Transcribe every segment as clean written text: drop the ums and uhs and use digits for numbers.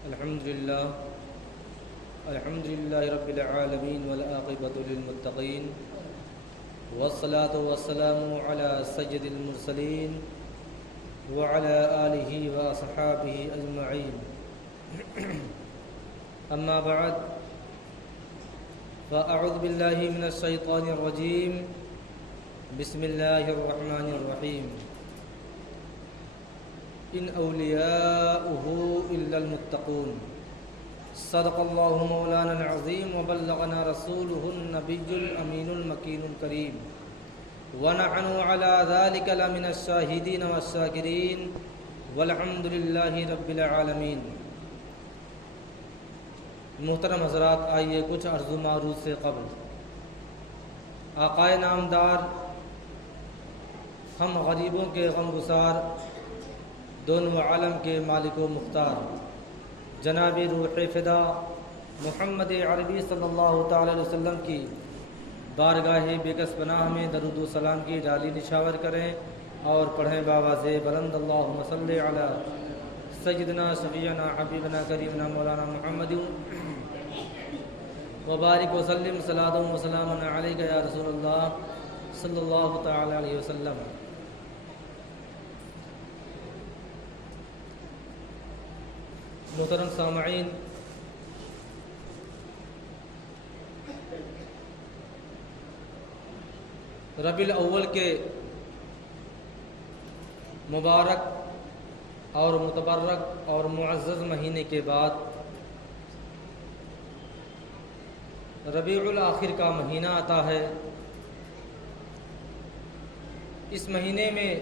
الحمد لله رب العالمين والعاقبة للمتقين والصلاة والسلام على سيد المرسلين وعلى آله وأصحابه أجمعين أما بعد فأعوذ بالله من الشيطان الرجيم بسم الله الرحمن الرحيم إن أولياؤه إلا المتقون صدق الله مولانا العظيم وبلغنا رسوله النبي الأمين المكين الكريم ونحن على ذلك لمن الشاهدين والشاكرين والحمد لله رب العالمين۔ محترم حضرات، آئیے کچھ عرض و معروض سے قبل آقائے نامدار، ہم غریبوں کے غمگسار، دونوں عالم کے مالک و مختار جناب روح فدا محمد عربی صلی اللہ تعالی علیہ وسلم کی بارگاہ بےکس پناہ میں درود و سلام کی ڈالی نشاور کریں اور پڑھیں بآواز بلند اللہم صلی علی سیدنا شفیعنا حبیبنا کریمنا مولانا محمد وبارک وسلم صلاۃ و سلام علیک یا رسول اللہ صلی اللہ تعالی علیہ وسلم۔ محترم سامعین، ربیع الاول کے مبارک اور متبرک اور معزز مہینے کے بعد ربیع الاخر کا مہینہ آتا ہے۔ اس مہینے میں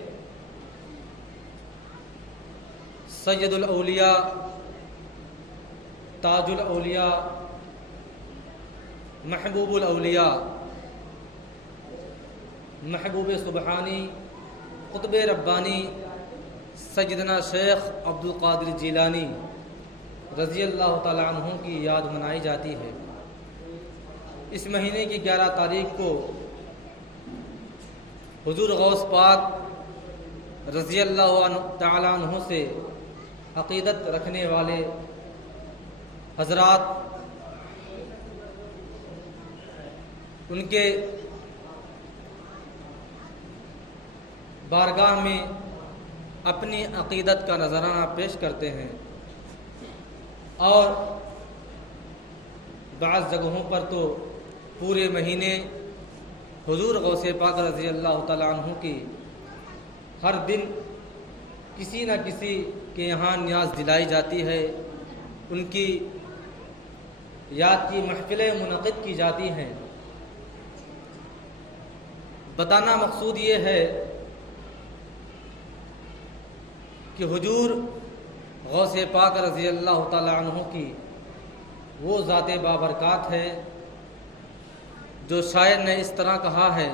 سید الاولیاء، تاج الاولیاء، محبوب الاولیاء، محبوب سبحانی، قطب ربانی سیدنا شیخ عبد القادر جیلانی رضی اللہ تعالی عنہ کی یاد منائی جاتی ہے۔ اس مہینے کی 11 تاریخ کو حضور غوث پاک رضی اللہ تعالی عنہ سے عقیدت رکھنے والے حضرات ان کے بارگاہ میں اپنی عقیدت کا نذرانہ پیش کرتے ہیں، اور بعض جگہوں پر تو پورے مہینے حضور غوث پاک رضی اللہ تعالی عنہ کی ہر دن کسی نہ کسی کے یہاں نیاز دلائی جاتی ہے، ان کی یاد کی محفلیں منعقد کی جاتی ہیں۔ بتانا مقصود یہ ہے کہ حضور غوث پاک رضی اللہ تعالی عنہ کی وہ ذات بابرکات ہے جو شاعر نے اس طرح کہا ہے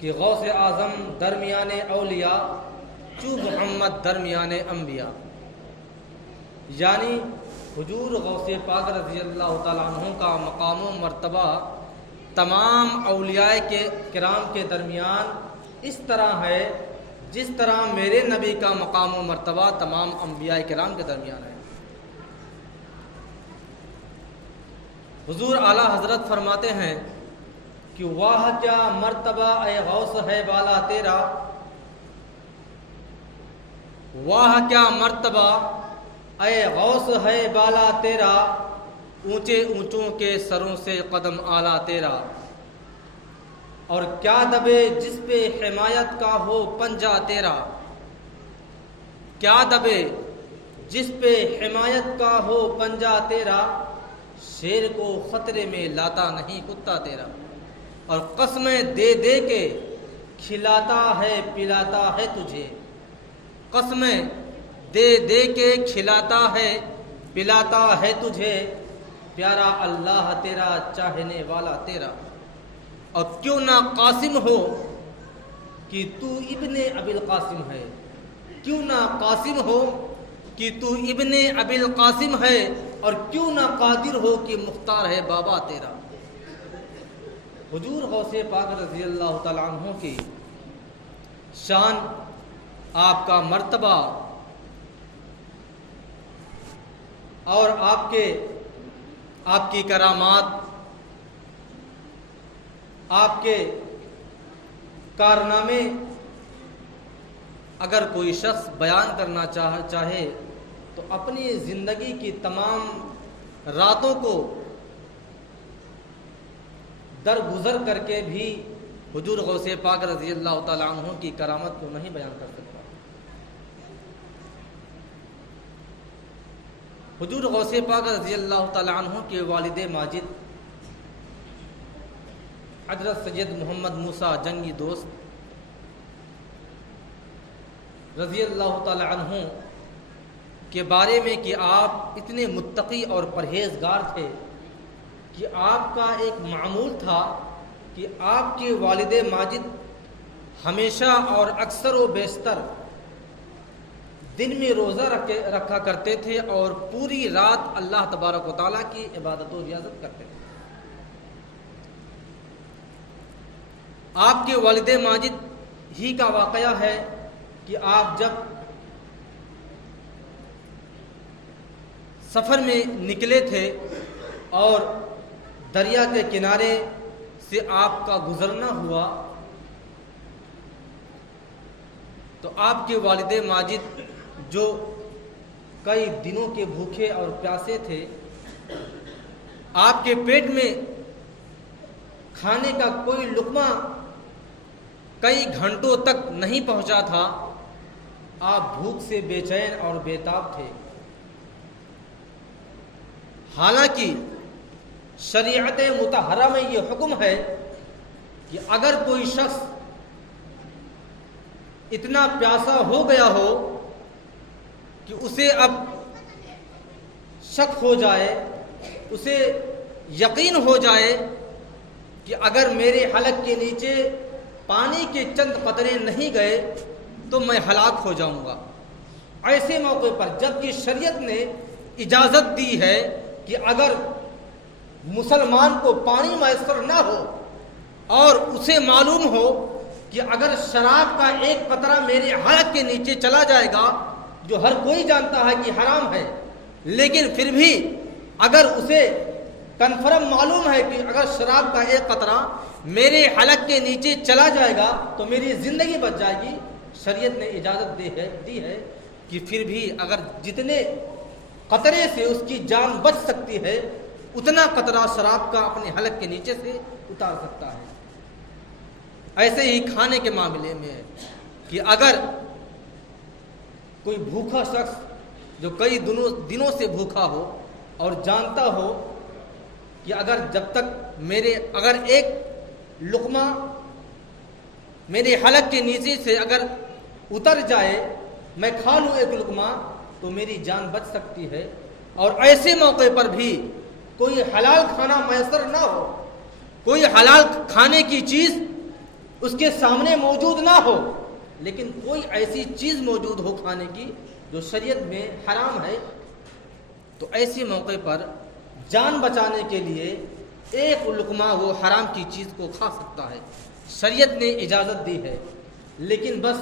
کہ غوث اعظم درمیان اولیاء چو محمد درمیان انبیاء، یعنی حضور غوث پاک رضی اللہ تعالیٰ عنہ کا مقام و مرتبہ تمام اولیاء کے کرام کے درمیان اس طرح ہے جس طرح میرے نبی کا مقام و مرتبہ تمام انبیاء کرام کے درمیان ہے۔ حضور اعلیٰ حضرت فرماتے ہیں کہ واہ کیا مرتبہ اے غوث ہے بالا تیرا، واہ کیا مرتبہ اے غوث ہے بالا تیرا، اونچے اونچوں کے سروں سے قدم اعلیٰ تیرا، اور کیا دبے جس پہ حمایت کا ہو پنجہ تیرا، کیا دبے جس پہ حمایت کا ہو پنجہ تیرا، شیر کو خطرے میں لاتا نہیں کتا تیرا، اور قسمیں دے دے کے کھلاتا ہے پلاتا ہے تجھے، قسمیں دے دے کے کھلاتا ہے پلاتا ہے تجھے، پیارا اللہ تیرا چاہنے والا تیرا، اور کیوں نہ قاسم ہو کہ تو ابن ابی القاسم ہے، کیوں نہ قاسم ہو کہ تو ابن ابی القاسم ہے، اور کیوں نہ قادر ہو کہ مختار ہے بابا تیرا۔ حضور غوث پاک رضی اللہ تعالیٰ عنہ کی شان، آپ کا مرتبہ اور آپ کی کرامات، آپ کے کارنامے اگر کوئی شخص بیان کرنا چاہے تو اپنی زندگی کی تمام راتوں کو درگزر کر کے بھی حضور غوث پاک رضی اللہ تعالیٰ عنہ کی کرامت کو نہیں بیان کر سکتا۔ حضور غوث پاک رضی اللہ تعالیٰ عنہ کے والد ماجد حضرت سید محمد موسیٰ جنگی دوست رضی اللہ تعالیٰ عنہ کے بارے میں کہ آپ اتنے متقی اور پرہیزگار تھے کہ آپ کا ایک معمول تھا کہ آپ کے والد ماجد ہمیشہ اور اکثر و بیشتر دن میں روزہ رکھا کرتے تھے اور پوری رات اللہ تبارک و تعالیٰ کی عبادت و ریاضت کرتے تھے۔ آپ کے والد ماجد ہی کا واقعہ ہے کہ آپ جب سفر میں نکلے تھے اور دریا کے کنارے سے آپ کا گزرنا ہوا تو آپ کے والد ماجد جو کئی دنوں کے بھوکے اور پیاسے تھے، آپ کے پیٹ میں کھانے کا کوئی لقمہ کئی گھنٹوں تک نہیں پہنچا تھا، آپ بھوک سے بے چین اور بے تاب تھے۔ حالانکہ شریعت مطہرہ میں یہ حکم ہے کہ اگر کوئی شخص اتنا پیاسا ہو گیا ہو کہ اسے اب شک ہو جائے، اسے یقین ہو جائے کہ اگر میرے حلق کے نیچے پانی کے چند قطرے نہیں گئے تو میں ہلاک ہو جاؤں گا، ایسے موقع پر جبکہ شریعت نے اجازت دی ہے کہ اگر مسلمان کو پانی میسر نہ ہو اور اسے معلوم ہو کہ اگر شراب کا ایک قطرہ میرے حلق کے نیچے چلا جائے گا، جو ہر کوئی جانتا ہے کہ حرام ہے، لیکن پھر بھی اگر اسے کنفرم معلوم ہے کہ اگر شراب کا ایک قطرہ میرے حلق کے نیچے چلا جائے گا تو میری زندگی بچ جائے گی، شریعت نے اجازت دی ہے کہ پھر بھی اگر جتنے قطرے سے اس کی جان بچ سکتی ہے اتنا قطرہ شراب کا اپنے حلق کے نیچے سے اتار سکتا ہے۔ ایسے ہی کھانے کے معاملے میں ہے کہ اگر کوئی بھوکا شخص جو کئی دنوں سے بھوکا ہو اور جانتا ہو کہ اگر جب تک اگر ایک لقمہ میرے حلق کے نیچے سے اگر اتر جائے، میں کھا لوں ایک لقمہ تو میری جان بچ سکتی ہے، اور ایسے موقع پر بھی کوئی حلال کھانا میسر نہ ہو، کوئی حلال کھانے کی چیز اس کے سامنے موجود نہ ہو، لیکن کوئی ایسی چیز موجود ہو کھانے کی جو شریعت میں حرام ہے، تو ایسے موقع پر جان بچانے کے لیے ایک لقمہ وہ حرام کی چیز کو کھا سکتا ہے، شریعت نے اجازت دی ہے، لیکن بس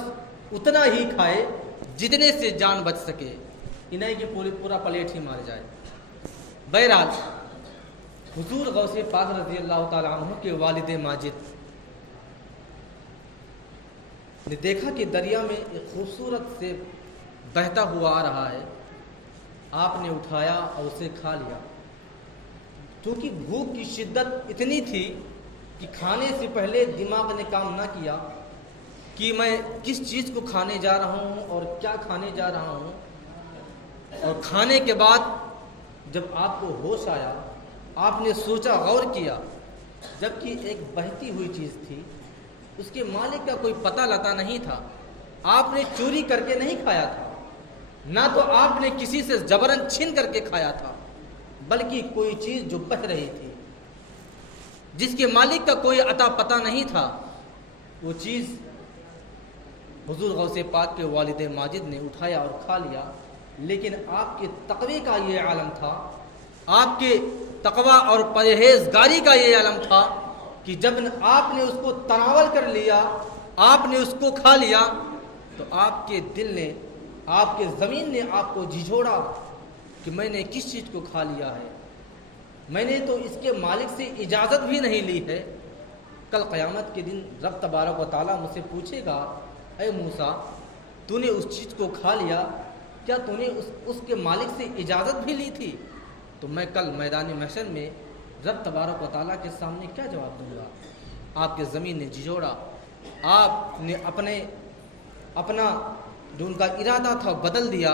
اتنا ہی کھائے جتنے سے جان بچ سکے، انہیں کہ پورا پلیٹ ہی مار جائے۔ بہرحال حضور غوث پاک رضی اللہ تعالیٰ عنہ کے والد ماجد نے دیکھا کہ دریا میں ایک خوبصورت سے بہتا ہوا آ رہا ہے، آپ نے اٹھایا اور اسے کھا لیا، کیونکہ بھوک کی شدت اتنی تھی کہ کھانے سے پہلے دماغ نے کام نہ کیا کہ میں کس چیز کو کھانے جا رہا ہوں اور کیا کھانے جا رہا ہوں، اور کھانے کے بعد جب آپ کو ہوش آیا آپ نے سوچا، غور کیا، جبکہ ایک بہتی ہوئی چیز تھی، اس کے مالک کا کوئی پتہ لتا نہیں تھا، آپ نے چوری کر کے نہیں کھایا تھا، نہ تو آپ نے کسی سے جبراً چھین کر کے کھایا تھا، بلکہ کوئی چیز جو بہہ رہی تھی جس کے مالک کا کوئی عطا پتہ نہیں تھا، وہ چیز حضور غوث پاک کے والد ماجد نے اٹھایا اور کھا لیا۔ لیکن آپ کے تقوی کا یہ عالم تھا، آپ کے تقوی اور پرہیزگاری کا یہ عالم تھا کہ جب آپ نے اس کو تناول کر لیا، آپ نے اس کو کھا لیا، تو آپ کے دل نے، آپ کے زمین نے آپ کو جھنجھوڑا، کہ میں نے کس چیز کو کھا لیا ہے، میں نے تو اس کے مالک سے اجازت بھی نہیں لی ہے۔ کل قیامت کے دن رب تبارک و تعالیٰ مجھ سے پوچھے گا، اے موسیٰ تو نے اس چیز کو کھا لیا، کیا تو نے اس کے مالک سے اجازت بھی لی تھی؟ تو میں کل میدان محشر میں رب تبارک و تعالیٰ کے سامنے کیا جواب دوں گا؟ آپ کے زمین نے جھجوڑا، آپ نے اپنا جو ان کا ارادہ تھا بدل دیا،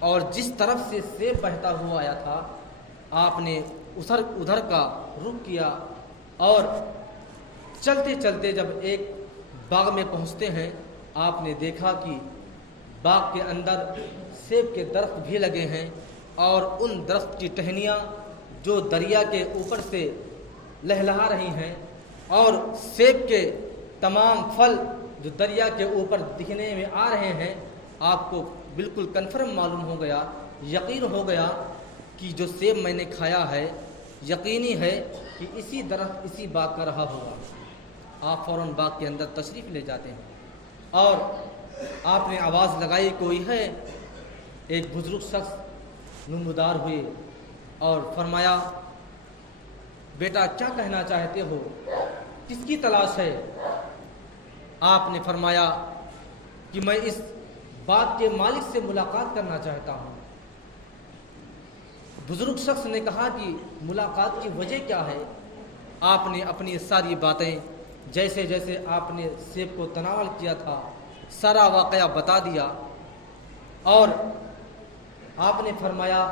اور جس طرف سے سیب بہتا ہوا آیا تھا آپ نے ادھر کا رخ کیا، اور چلتے چلتے جب ایک باغ میں پہنچتے ہیں آپ نے دیکھا کہ باغ کے اندر سیب کے درخت بھی لگے ہیں، اور ان درخت کی ٹہنیاں جو دریا کے اوپر سے لہلہا رہی ہیں، اور سیب کے تمام پھل جو دریا کے اوپر دکھنے میں آ رہے ہیں، آپ کو بالکل کنفرم معلوم ہو گیا، یقین ہو گیا کہ جو سیب میں نے کھایا ہے یقینی ہے کہ اسی درخت اسی باغ کا رہا ہوگا۔ آپ فوراً باغ کے اندر تشریف لے جاتے ہیں، اور آپ نے آواز لگائی کوئی ہے؟ ایک بزرگ شخص نمودار ہوئے اور فرمایا، بیٹا کیا کہنا چاہتے ہو، کس کی تلاش ہے؟ آپ نے فرمایا کہ میں اس باغ کے مالک سے ملاقات کرنا چاہتا ہوں۔ بزرگ شخص نے کہا کہ ملاقات کی وجہ کیا ہے؟ آپ نے اپنی ساری باتیں، جیسے جیسے آپ نے سیب کو تناول کیا تھا سارا واقعہ بتا دیا، اور آپ نے فرمایا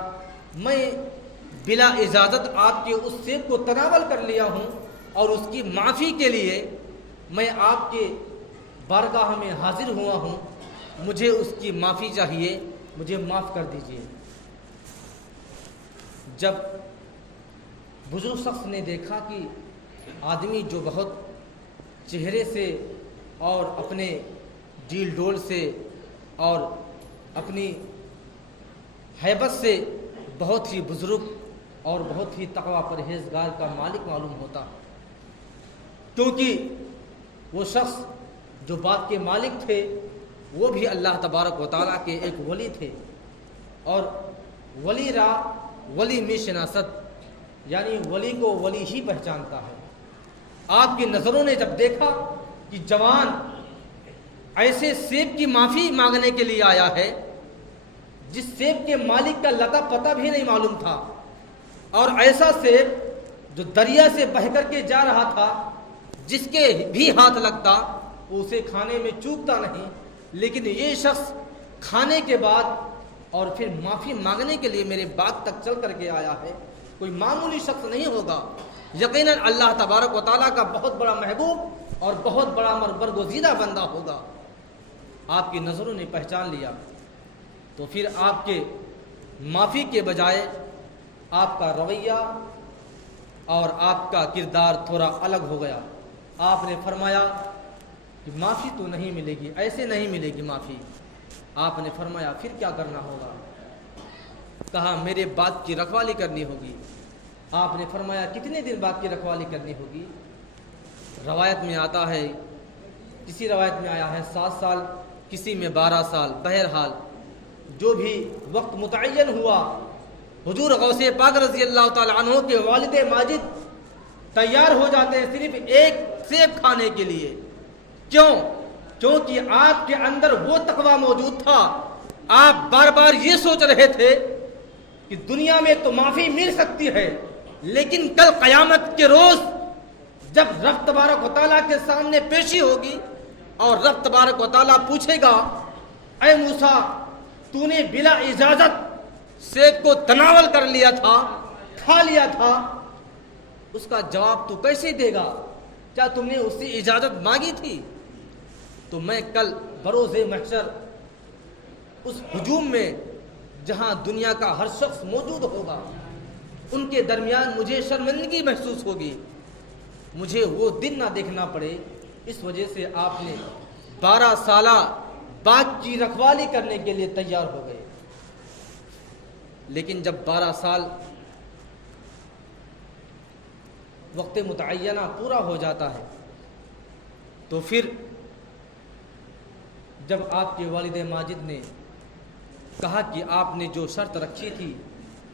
میں بلا اجازت آپ کے اس سیب کو تناول کر لیا ہوں، اور اس کی معافی کے لیے میں آپ کے بارگاہ میں حاضر ہوا ہوں، مجھے اس کی معافی چاہیے، مجھے معاف کر دیجیے۔ جب بزرگ شخص نے دیکھا کہ آدمی جو بہت چہرے سے اور اپنے ڈیل ڈول سے اور اپنی ہیبت سے بہت ہی بزرگ اور بہت ہی تقوی پرہیزگار کا مالک معلوم ہوتا، کیونکہ وہ شخص جو باغ کے مالک تھے وہ بھی اللہ تبارک و تعالیٰ کے ایک ولی تھے، اور ولی را ولی می شناست، یعنی ولی کو ولی ہی پہچانتا ہے۔ آپ کی نظروں نے جب دیکھا کہ جوان ایسے سیب کی معافی مانگنے کے لیے آیا ہے جس سیب کے مالک کا لتا پتہ بھی نہیں معلوم تھا، اور ایسا سیب جو دریا سے بہہ کر کے جا رہا تھا، جس کے بھی ہاتھ لگتا وہ اسے کھانے میں چوکتا نہیں، لیکن یہ شخص کھانے کے بعد اور پھر معافی مانگنے کے لیے میرے باغ تک چل کر کے آیا ہے، کوئی معمولی شخص نہیں ہوگا، یقیناً اللہ تبارک و تعالیٰ کا بہت بڑا محبوب اور بہت بڑا برگزیدہ بندہ ہوگا۔ آپ کی نظروں نے پہچان لیا، تو پھر آپ کے معافی کے بجائے آپ کا رویہ اور آپ کا کردار تھوڑا الگ ہو گیا۔ آپ نے فرمایا کہ معافی تو نہیں ملے گی، ایسے نہیں ملے گی معافی۔ آپ نے فرمایا پھر کیا کرنا ہوگا؟ کہا میرے بات کی رکھوالی کرنی ہوگی۔ آپ نے فرمایا کتنے دن بعد کی رکھوالی کرنی ہوگی؟ روایت میں آتا ہے، کسی روایت میں آیا ہے 7 سال، کسی میں 12 سال، بہرحال جو بھی وقت متعین ہوا، حضور غوث پاک رضی اللہ تعالی عنہ کے والد ماجد تیار ہو جاتے ہیں صرف ایک سیب کھانے کے لیے۔ کیوں؟ کیونکہ آپ کے اندر وہ تقویٰ موجود تھا، آپ بار بار یہ سوچ رہے تھے کہ دنیا میں تو معافی مل سکتی ہے، لیکن کل قیامت کے روز جب رب تبارک و تعالیٰ کے سامنے پیشی ہوگی اور رب تبارک و تعالیٰ پوچھے گا، اے موسیٰ تو نے بلا اجازت سیب کو تناول کر لیا تھا، کھا لیا تھا، اس کا جواب تو کیسے دے گا؟ کیا تم نے اس سے اجازت مانگی تھی؟ تو میں کل بروز محشر اس ہجوم میں جہاں دنیا کا ہر شخص موجود ہوگا، ان کے درمیان مجھے شرمندگی محسوس ہوگی، مجھے وہ دن نہ دیکھنا پڑے، اس وجہ سے آپ نے 12 سالہ باغ کی رکھوالی کرنے کے لیے تیار ہو گئے۔ لیکن جب 12 سال وقت متعینہ پورا ہو جاتا ہے تو پھر جب آپ کے والد ماجد نے کہا کہ آپ نے جو شرط رکھی تھی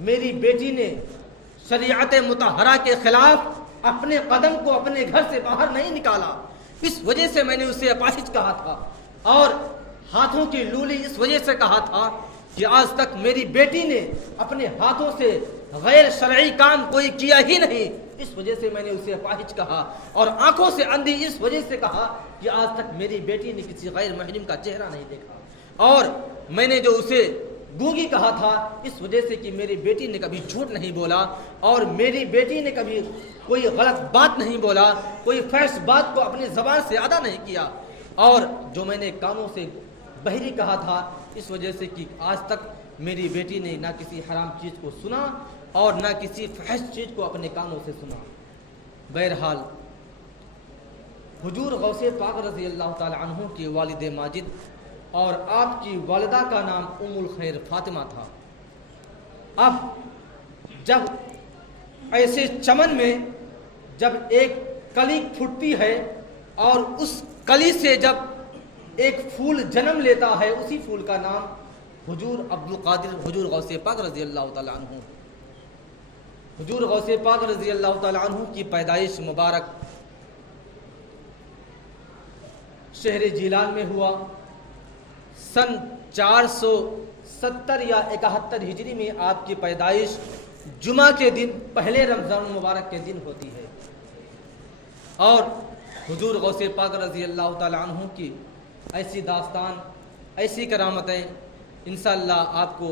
میری بیٹی نے شریعت مطہرہ کے خلاف اپنے قدم کو اپنے گھر سے باہر نہیں نکالا، اس وجہ سے میں نے اسے اپاہج کہا تھا، اور ہاتھوں کی لولی اس وجہ سے کہا تھا کہ آج تک میری بیٹی نے اپنے ہاتھوں سے غیر شرعی کام کوئی کیا ہی نہیں، اس وجہ سے میں نے اسے اپاہج کہا، اور آنکھوں سے اندھی اس وجہ سے کہا کہ آج تک میری بیٹی نے کسی غیر محرم کا چہرہ نہیں دیکھا، اور میں نے جو اسے گونگی کہا تھا اس وجہ سے کہ میری بیٹی نے کبھی جھوٹ نہیں بولا، اور میری بیٹی نے کبھی کوئی غلط بات نہیں بولا، کوئی فحش بات کو اپنی زبان سے ادا نہیں کیا، اور جو میں نے کانوں سے بہری کہا تھا اس وجہ سے کہ آج تک میری بیٹی نے نہ کسی حرام چیز کو سنا اور نہ کسی فحش چیز کو اپنے کانوں سے سنا۔ بہرحال حضور غوث پاک رضی اللہ تعالی عنہ کی والد ماجد اور آپ کی والدہ کا نام ام الخیر فاطمہ تھا۔ اب جب ایسے چمن میں جب ایک کلی پھوٹتی ہے اور اس کلی سے جب ایک پھول جنم لیتا ہے، اسی پھول کا نام حضور عبد القادر حضور غوث پاک رضی اللہ تعالی عنہ۔ حضور غوث پاک رضی اللہ تعالی عنہ کی پیدائش مبارک شہر جیلان میں ہوا، سن 470 یا 71 ہجری میں آپ کی پیدائش جمعہ کے دن پہلے رمضان المبارک کے دن ہوتی ہے، اور حضور غوث پاک رضی اللہ تعالی عنہ کی ایسی داستان، ایسی کرامتیں انشاءاللہ آپ کو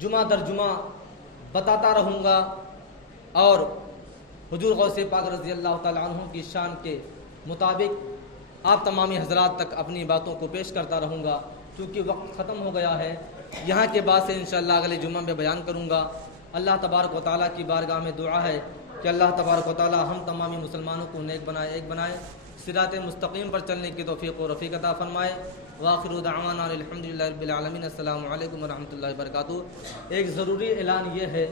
جمعہ در جمعہ بتاتا رہوں گا، اور حضور غوث پاک رضی اللہ تعالی عنہ کی شان کے مطابق آپ تمامی حضرات تک اپنی باتوں کو پیش کرتا رہوں گا، کیونکہ وقت ختم ہو گیا ہے۔ یہاں کے بعد سے انشاءاللہ اگلے جمعہ میں بیان کروں گا۔ اللہ تبارک و تعالیٰ کی بارگاہ میں دعا ہے کہ اللہ تبارک و تعالیٰ ہم تمامی مسلمانوں کو نیک بنائے، ایک بنائے، صراط مستقیم پر چلنے کی توفیق و رفیق عطا فرمائے۔ وآخر دعوانا الحمدللہ رب العالمین، السلام علیکم ورحمۃ اللہ وبرکاتہ۔ ایک ضروری اعلان یہ ہے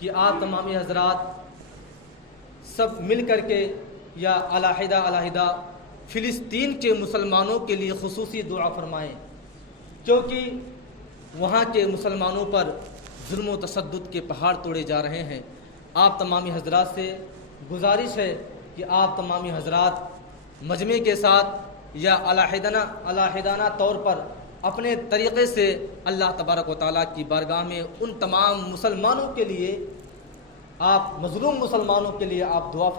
کہ آپ تمامی حضرات سب مل کر کے یا علیحدہ فلسطین کے مسلمانوں کے لیے خصوصی دعا فرمائیں، کیونکہ وہاں کے مسلمانوں پر ظلم و تشدد کے پہاڑ توڑے جا رہے ہیں۔ آپ تمامی حضرات سے گزارش ہے کہ آپ تمامی حضرات مجمع کے ساتھ یا علیحدانہ طور پر اپنے طریقے سے اللہ تبارک و تعالیٰ کی بارگاہ میں ان تمام مسلمانوں کے لیے، آپ مظلوم مسلمانوں کے لیے آپ دعا